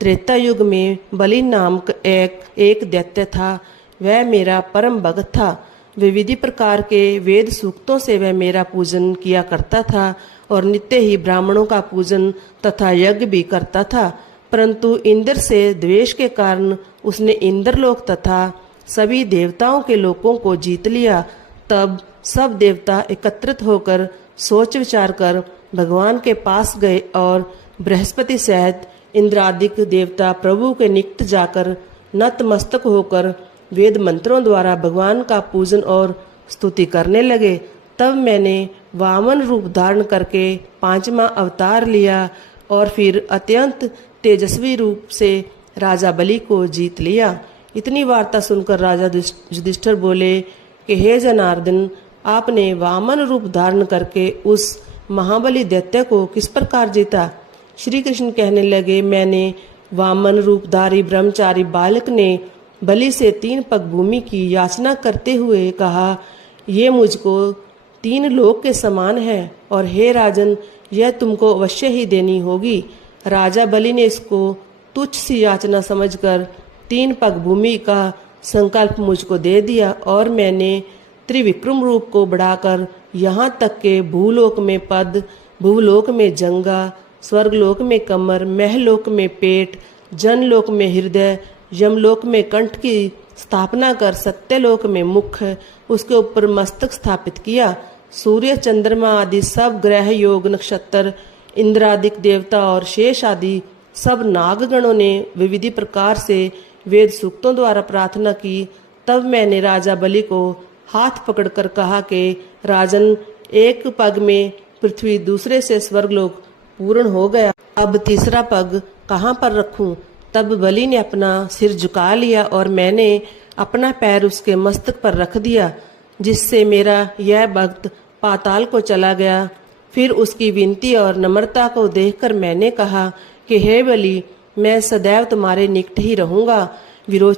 त्रेता युग में बलि नामक एक दैत्य था। वह मेरा परम भक्त था। विविधि प्रकार के वेद सूक्तों से वह मेरा पूजन किया करता था और नित्य ही ब्राह्मणों का पूजन तथा यज्ञ भी करता था। परंतु इंद्र से द्वेष के कारण उसने इंद्रलोक तथा सभी देवताओं के लोकों को जीत लिया। तब सब देवता एकत्रित होकर सोच विचार कर भगवान के पास गए और बृहस्पति सहित इंद्रादिक देवता प्रभु के निकट जाकर नतमस्तक होकर वेद मंत्रों द्वारा भगवान का पूजन और स्तुति करने लगे। तब मैंने वामन रूप धारण करके 5वां अवतार लिया और फिर अत्यंत तेजस्वी रूप से राजा बलि को जीत लिया। इतनी वार्ता सुनकर राजा युधिष्ठिर बोले कि हे जनार्दन, आपने वामन रूप धारण करके उस महाबली दैत्य को किस प्रकार जीता? श्री कृष्ण कहने लगे, मैंने वामन रूपधारी ब्रह्मचारी बालक ने बलि से 3 पग भूमि की याचना करते हुए कहा, ये मुझको 3 लोक के समान है और हे राजन, यह तुमको अवश्य ही देनी होगी। राजा बलि ने इसको तुच्छ सी याचना समझकर 3 पग भूमि का संकल्प मुझको दे दिया और मैंने त्रिविक्रम रूप को बढ़ाकर यहाँ तक के भूलोक में पद, भूलोक में जंगा, स्वर्गलोक में कमर, महलोक में पेट, जनलोक में हृदय, यमलोक में कंठ की स्थापना कर सत्यलोक में मुख, उसके ऊपर मस्तक स्थापित किया। सूर्य, चंद्रमा आदि सब ग्रह, योग, नक्षत्र, इंद्रादिक देवता और शेष आदि सब नागगणों ने विविधि प्रकार से वेद सूक्तों द्वारा प्रार्थना की। तब मैंने राजा बलि को हाथ पकड़कर कहा कि राजन, एक पग में पृथ्वी, दूसरे से स्वर्गलोक पूर्ण हो गया, अब तीसरा पग कहाँ पर रखूं? तब बलि ने अपना सिर झुका लिया और मैंने अपना पैर उसके मस्तक पर रख दिया, जिससे मेरा यह भक्त पाताल को चला गया। फिर उसकी विनती और नम्रता को देखकर मैंने कहा कि हे बलि, मैं सदैव तुम्हारे निकट ही रहूंगा। विरोच